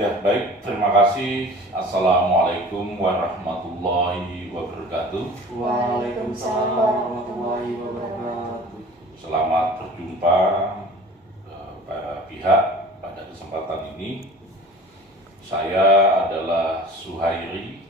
Ya, baik. Terima kasih. Assalamualaikum warahmatullahi wabarakatuh. Waalaikumsalam warahmatullahi wabarakatuh. Selamat berjumpa para pihak pada kesempatan ini. Saya adalah Suhairi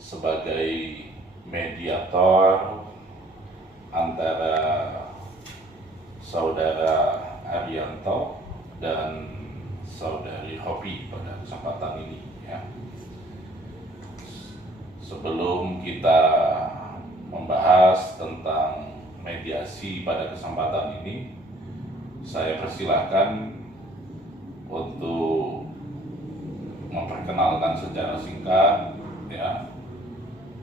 sebagai mediator antara Saudara Arianto dan Saudari Hopi pada kesempatan ini ya. Sebelum kita membahas tentang mediasi pada kesempatan ini, saya persilahkan untuk memperkenalkan secara singkat ya.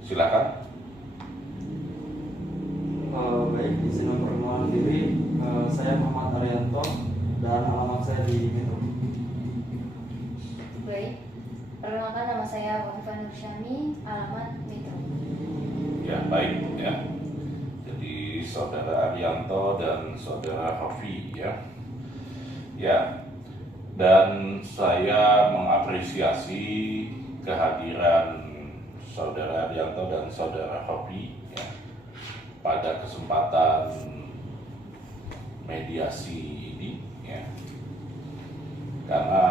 Silakan. Baik, izin memperkenalkan diri. Saya Muhammad Arianto dan alamat saya di Metro. Baik, perkenalkan nama saya Wafifah Nursyami, alamat Metro. Ya, baik ya. Jadi Saudara Arianto dan Saudara Hofi ya. Ya. Dan saya mengapresiasi kehadiran Saudara Arianto dan Saudara Hofi ya, pada kesempatan mediasi ini ya. Karena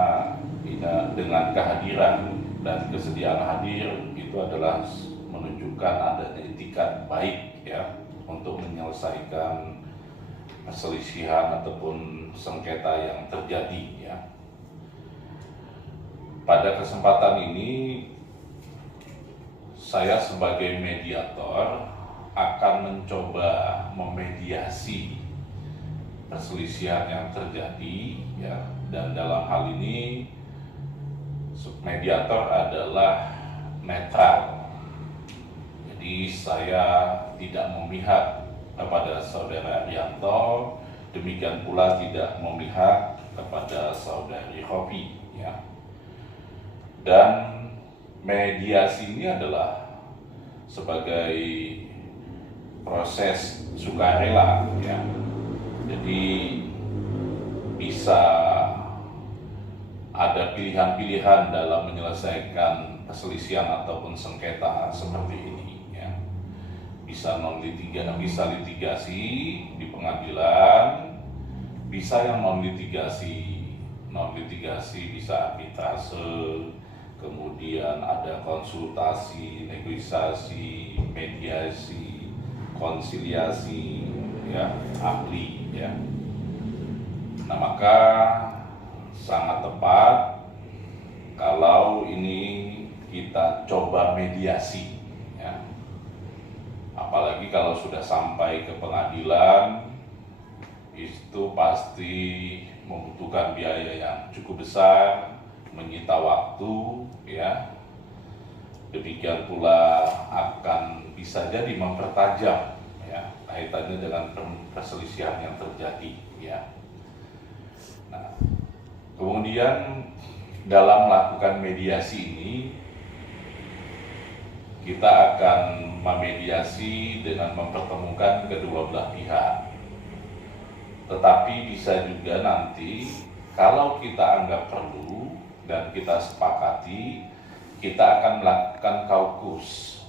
dengan kehadiran dan kesediaan hadir itu adalah menunjukkan adanya itikat baik ya untuk menyelesaikan perselisihan ataupun sengketa yang terjadi ya. Pada kesempatan ini saya sebagai mediator akan mencoba memediasi perselisihan yang terjadi ya, dan dalam hal ini mediator adalah netral. Jadi saya tidak memihak kepada Saudara Arianto, demikian pula tidak memihak kepada Saudari Hopi ya. Dan mediasi ini adalah sebagai proses sukarela ya. Jadi bisa ada pilihan-pilihan dalam menyelesaikan perselisihan ataupun sengketa seperti ini ya. Bisa litigasi di pengadilan, bisa yang non litigasi bisa arbitrase, kemudian ada konsultasi, negosiasi, mediasi, konsiliasi ya, ahli ya. Nah, maka sangat tepat kalau ini kita coba mediasi ya. Apalagi kalau sudah sampai ke pengadilan, itu pasti membutuhkan biaya yang cukup besar, menyita waktu ya. Demikian pula akan bisa jadi mempertajam ya kaitannya dengan perselisihan yang terjadi ya. Nah, kemudian dalam melakukan mediasi ini kita akan memediasi dengan mempertemukan kedua belah pihak. Tetapi bisa juga nanti kalau kita anggap perlu dan kita sepakati, kita akan melakukan kaukus.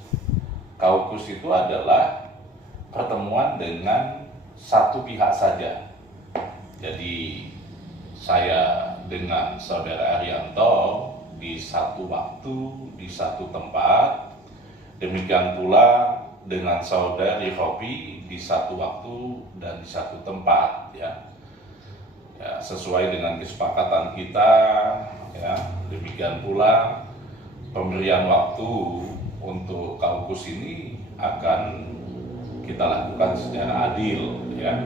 Kaukus itu adalah pertemuan dengan satu pihak saja. Jadi saya dengan Saudara Arianto di satu waktu, di satu tempat. Demikian pula dengan Saudari Hopi di satu waktu dan di satu tempat ya. Ya, sesuai dengan kesepakatan kita ya. Demikian pula pemberian waktu untuk kaukus ini akan kita lakukan secara adil ya.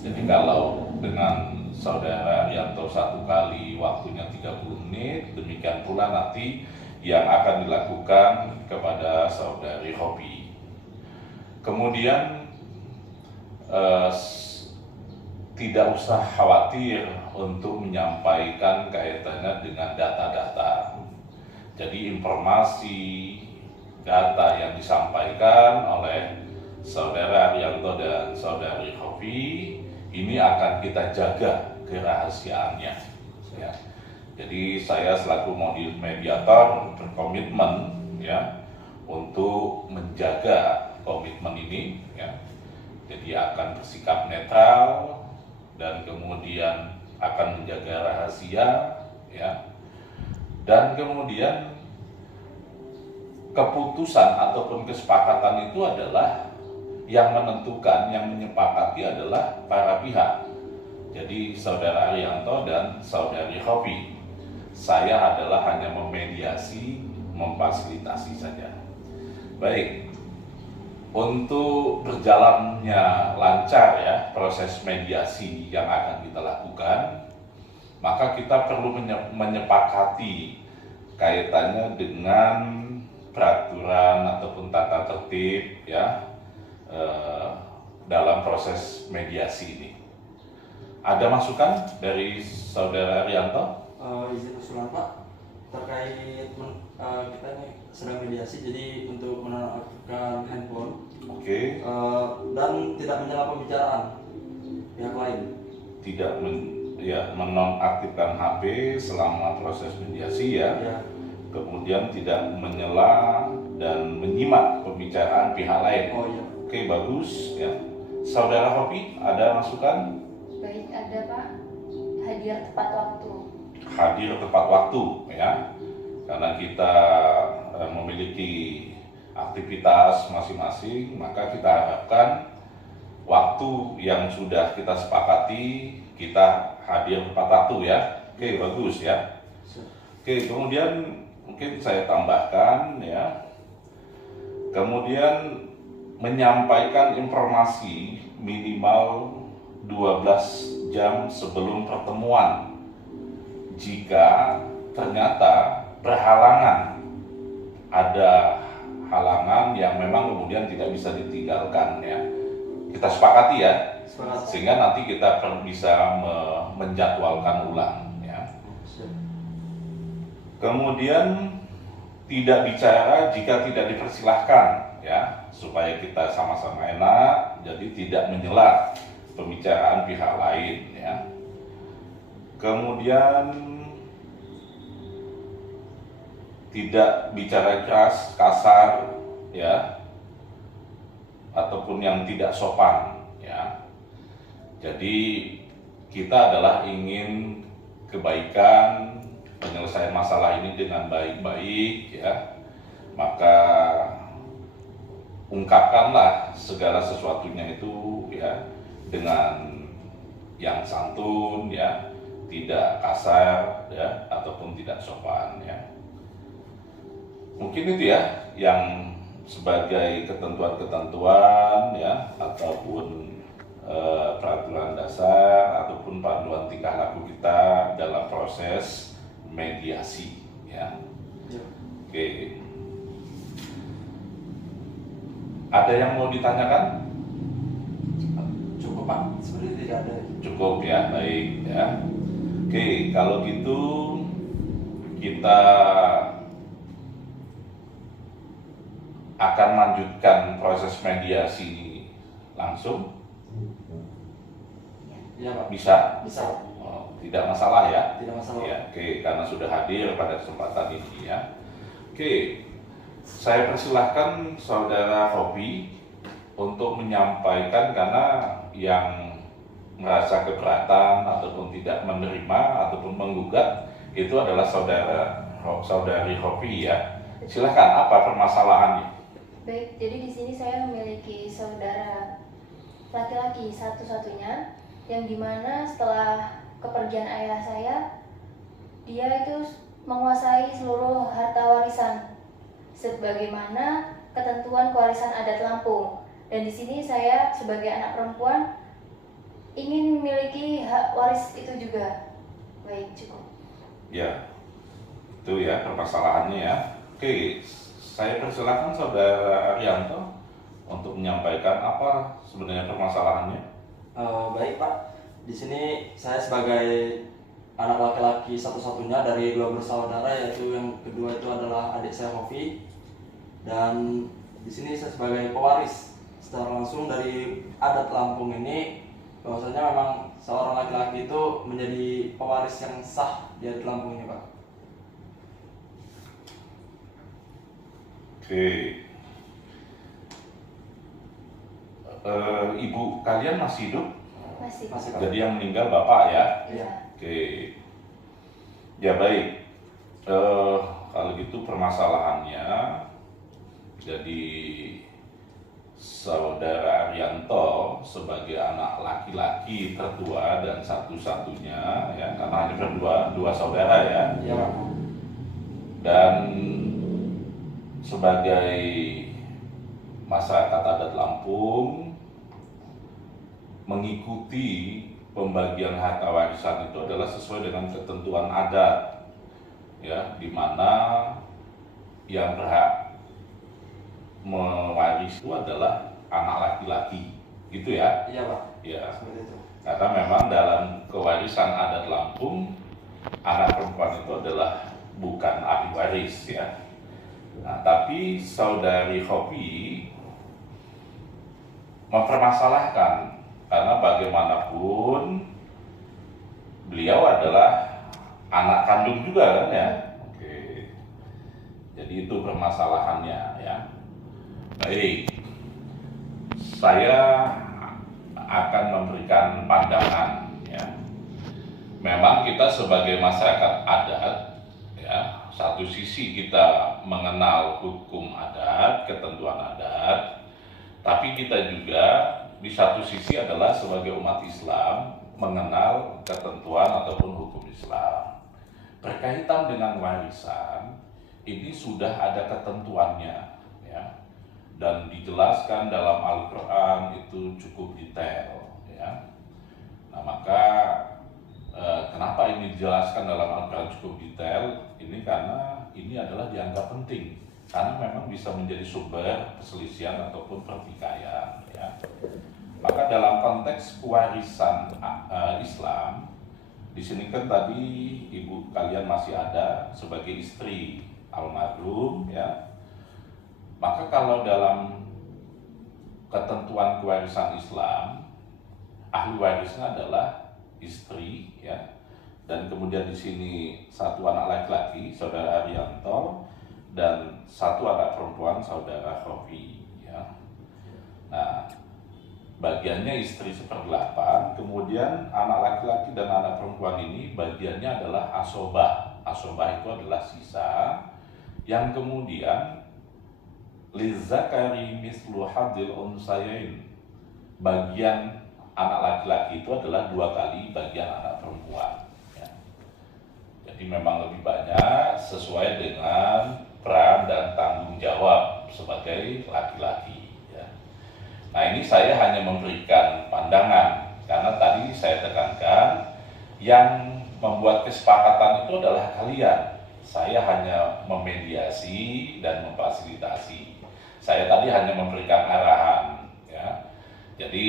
Jadi kalau dengan Saudara Arianto satu kali waktunya 30 menit, demikian pula nanti yang akan dilakukan kepada Saudari Hopi. Kemudian tidak usah khawatir untuk menyampaikan kaitannya dengan data-data. Jadi informasi data yang disampaikan oleh Saudara Arianto dan Saudari Hopi ini akan kita jaga kerahasiaannya ya. Jadi saya selaku mediator berkomitmen ya untuk menjaga komitmen ini ya. Jadi akan bersikap netral dan kemudian akan menjaga rahasia ya. Dan kemudian keputusan ataupun kesepakatan itu adalah yang menentukan, yang menyepakati adalah para pihak. Jadi Saudara Arianto dan Saudari Hopi. Saya adalah hanya memediasi, memfasilitasi saja. Baik, untuk berjalannya lancar ya proses mediasi yang akan kita lakukan, maka kita perlu menyepakati kaitannya dengan peraturan ataupun tata tertib ya dalam proses mediasi ini. Ada masukan dari Saudara Arianto? Izin usulan Pak, terkait kita ini sedang mediasi, jadi untuk menonaktifkan handphone. Oke. Dan tidak menyela pembicaraan pihak lain. Tidak menonaktifkan HP selama proses mediasi ya. Kemudian tidak menyela dan menyimak pembicaraan pihak lain. Oh iya. Oke, bagus ya. Saudara Hopi, ada masukan? Baik, ada Pak. Hadir tepat waktu. Hadir tepat waktu ya. Karena kita memiliki aktivitas masing-masing, maka kita harapkan waktu yang sudah kita sepakati kita hadir tepat waktu ya. Oke, bagus ya. Oke, kemudian mungkin saya tambahkan ya. Kemudian menyampaikan informasi minimal 12 jam sebelum pertemuan jika ternyata berhalangan, ada halangan yang memang kemudian tidak bisa ditinggalkan ya. Kita sepakati ya, sehingga nanti kita bisa menjadwalkan ulang ya. Kemudian tidak bicara jika tidak dipersilahkan ya, supaya kita sama-sama enak, jadi tidak menyela pembicaraan pihak lain ya. Kemudian tidak bicara keras, kasar ya, ataupun yang tidak sopan ya. Jadi kita adalah ingin kebaikan, penyelesaian masalah ini dengan baik-baik ya. Maka ungkapkanlah segala sesuatunya itu ya dengan yang santun ya, tidak kasar ya, ataupun tidak sopan ya. Mungkin itu ya yang sebagai ketentuan-ketentuan ya, ataupun peraturan dasar ataupun panduan tingkah laku kita dalam proses mediasi ya. Oke. Ada yang mau ditanyakan? Cukup Pak, sebenarnya tidak ada. Cukup ya, baik ya. Oke, kalau gitu kita akan lanjutkan proses mediasi langsung. Iya Pak. Bisa? Bisa. Oh, tidak masalah ya? Tidak masalah. Ya, oke, karena sudah hadir pada kesempatan ini ya. Oke, saya persilahkan Saudara Hopi untuk menyampaikan, karena yang merasa keberatan ataupun tidak menerima ataupun menggugat itu adalah saudari Hopi ya. Silakan, apa permasalahannya? Baik, jadi di sini saya memiliki saudara laki-laki satu-satunya yang dimana setelah kepergian ayah saya, dia itu menguasai seluruh harta warisan sebagaimana ketentuan kewarisan adat Lampung. Dan di sini saya sebagai anak perempuan ingin memiliki hak waris itu juga. Baik, cukup. Ya, itu ya permasalahannya ya. Oke, saya persilakan Saudara Arianto untuk menyampaikan apa sebenarnya permasalahannya. Baik Pak, di sini saya sebagai anak laki-laki satu-satunya dari dua bersaudara, yaitu yang kedua itu adalah adik saya Hopi, dan di sini saya sebagai pewaris secara langsung dari adat Lampung ini. bahwasanya memang seorang laki-laki itu menjadi pewaris yang sah di adat Lampung ini, Pak. Oke. Ibu kalian masih hidup? Masih. Masih, Pak. Jadi yang meninggal bapak ya? Iya. Oke. Ya baik. Kalau gitu permasalahannya, jadi Saudara Arianto sebagai anak laki-laki tertua dan satu-satunya, ya, karena hanya dua saudara ya, Iya, Pak. dan sebagai masyarakat adat Lampung mengikuti pembagian harta warisan itu adalah sesuai dengan ketentuan adat, ya, di mana yang berhak mewaris itu adalah anak laki-laki, gitu ya. Iya, Pak. Ya, Seperti itu. karena memang dalam kewarisan adat Lampung, anak perempuan itu adalah bukan ahli waris ya. Nah, tapi saudari Hopi mempermasalahkan karena bagaimanapun beliau adalah anak kandung juga kan ya. Oke. Jadi itu permasalahannya ya. Baik. Saya akan memberikan pandangan ya. Memang kita sebagai masyarakat adat ya, satu sisi kita mengenal hukum adat, ketentuan adat, tapi kita juga di satu sisi adalah sebagai umat Islam mengenal ketentuan ataupun hukum Islam. Berkaitan dengan warisan, ini sudah ada ketentuannya ya. Dan dijelaskan dalam Al-Quran itu cukup detail ya. Nah maka kenapa ini dijelaskan dalam Al-Quran cukup detail? Ini karena ini adalah dianggap penting karena memang bisa menjadi sumber perselisihan ataupun pertikaian ya. Maka dalam konteks warisan Islam, di sini kan tadi ibu kalian masih ada sebagai istri almarhum ya. Maka kalau dalam ketentuan kewarisan Islam, ahli warisnya adalah istri ya. Dan kemudian di sini satu anak laki-laki saudara Arianto dan satu anak perempuan saudara Hofi ya. Nah, bagiannya istri 1/8, kemudian anak laki-laki dan anak perempuan ini bagiannya adalah asobah. Asobah itu adalah sisa yang kemudian lizakari mislu hadil unsayain, bagian anak laki-laki itu adalah 2 kali bagian anak perempuan ya. Jadi memang lebih banyak sesuai dengan peran dan tanggung jawab sebagai laki-laki ya. Nah ini saya hanya memberikan pandangan karena tadi saya tekankan yang membuat kesepakatan itu adalah kalian. Saya hanya memediasi dan memfasilitasi. Saya tadi hanya memberikan arahan ya. Jadi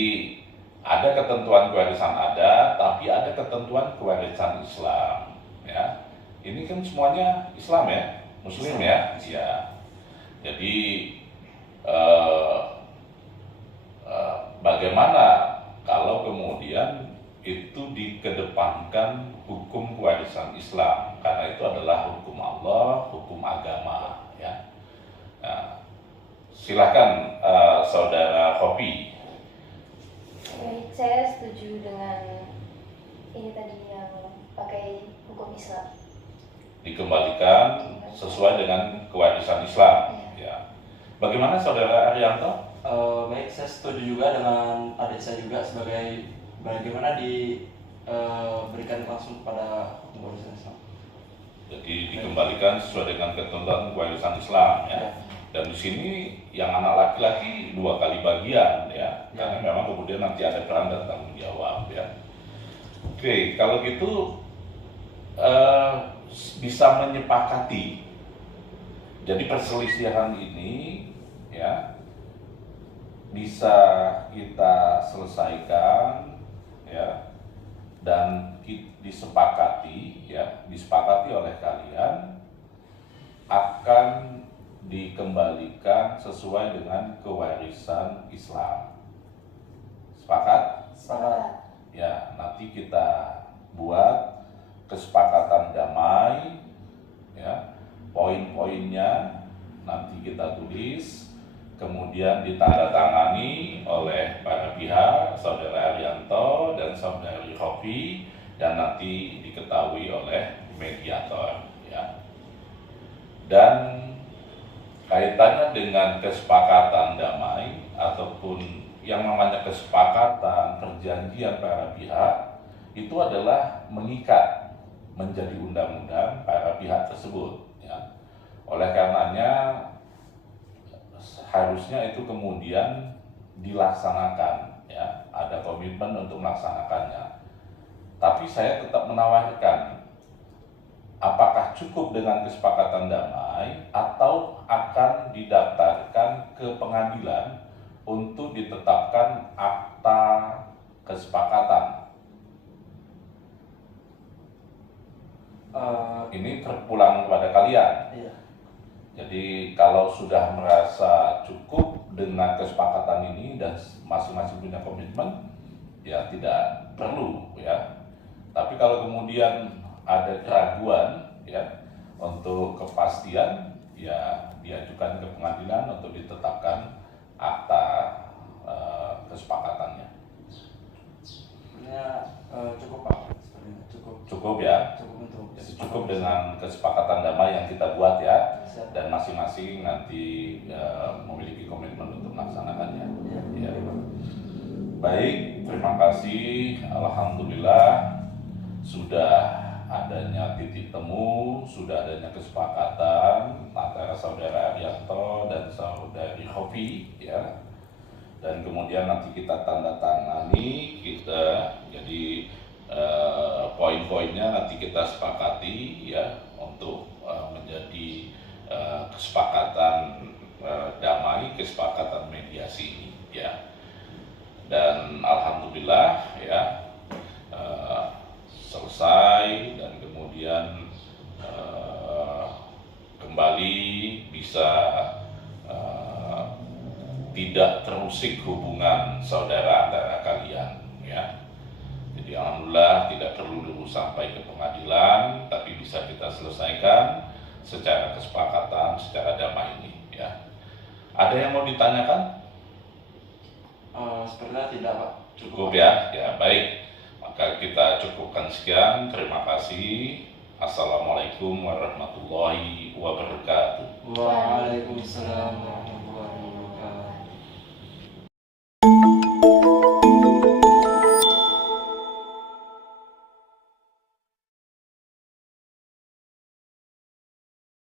ada ketentuan kewarisan adat, tapi ada ketentuan kewarisan Islam ya. Ini kan semuanya Islam ya, Muslim ya. Ya. Jadi bagaimana kalau kemudian itu dikedepankan hukum kewarisan Islam, karena itu adalah hukum Allah, hukum agama ya. Nah, silakan saudara Hopi. Baik, saya setuju dengan ini tadi yang pakai hukum Islam. Dikembalikan sesuai dengan kewarisan Islam ya. Bagaimana saudara Arianto? Baik, saya setuju juga dengan adik saya juga sebagai bagaimana diberikan langsung kepada hukum kewarisan Islam. Jadi dikembalikan sesuai dengan ketentuan kewarisan Islam ya. Dan di sini yang anak laki-laki 2 kali bagian ya, karena memang kemudian nanti ada peran dan tanggung jawab ya. Oke, kalau gitu bisa menyepakati. Jadi perselisihan ini ya bisa kita selesaikan ya, dan disepakati oleh kalian akan dikembalikan sesuai dengan kewarisan Islam. Sepakat? Sepakat. Ya, nanti kita buat kesepakatan damai, ya, poin-poinnya nanti kita tulis, kemudian ditandatangani oleh para pihak, Saudara Arianto dan Saudari Hopi, dan nanti diketahui oleh mediator, ya. Dan kaitannya dengan kesepakatan damai ataupun yang namanya kesepakatan perjanjian para pihak itu adalah mengikat menjadi undang-undang para pihak tersebut, ya. Oleh karenanya harusnya itu kemudian dilaksanakan, ya, ada komitmen untuk melaksanakannya. Tapi saya tetap menawarkan, apakah cukup dengan kesepakatan damai atau akan didaftarkan ke pengadilan untuk ditetapkan akta kesepakatan. Ini terpulang kepada kalian. Iya. Jadi kalau sudah merasa cukup dengan kesepakatan ini dan masing-masing punya komitmen, ya tidak perlu, ya. Tapi kalau kemudian ada keraguan, ya, untuk kepastian, ya diajukan ke pengadilan untuk ditetapkan akta kesepakatannya. Sebenarnya cukup Pak. Sebenarnya cukup. Cukup, ya. Cukup untuk. Jadi cukup dengan kesepakatan damai yang kita buat, ya. Siap. Dan masing-masing nanti memiliki komitmen untuk melaksanakannya. Iya. Ya. Baik, terima kasih. Alhamdulillah sudah adanya titik temu, sudah adanya kesepakatan antara Saudara Arianto dan Saudari Hopi, ya. Dan kemudian nanti kita tanda tangani, kita jadi poin-poinnya nanti kita sepakati, ya, untuk menjadi kesepakatan damai, kesepakatan mediasi ini, ya. Dan alhamdulillah, ya, selesai dan kemudian kembali bisa tidak terusik hubungan saudara antara kalian, ya. Jadi alhamdulillah tidak perlu dulu sampai ke pengadilan, tapi bisa kita selesaikan secara kesepakatan, secara damai ini, ya. Ada yang mau ditanyakan? Sepertinya tidak Pak. Cukup, ya, ya, baik. Maka kita cukupkan sekian. Terima kasih. Assalamualaikum warahmatullahi wabarakatuh. Waalaikumsalam.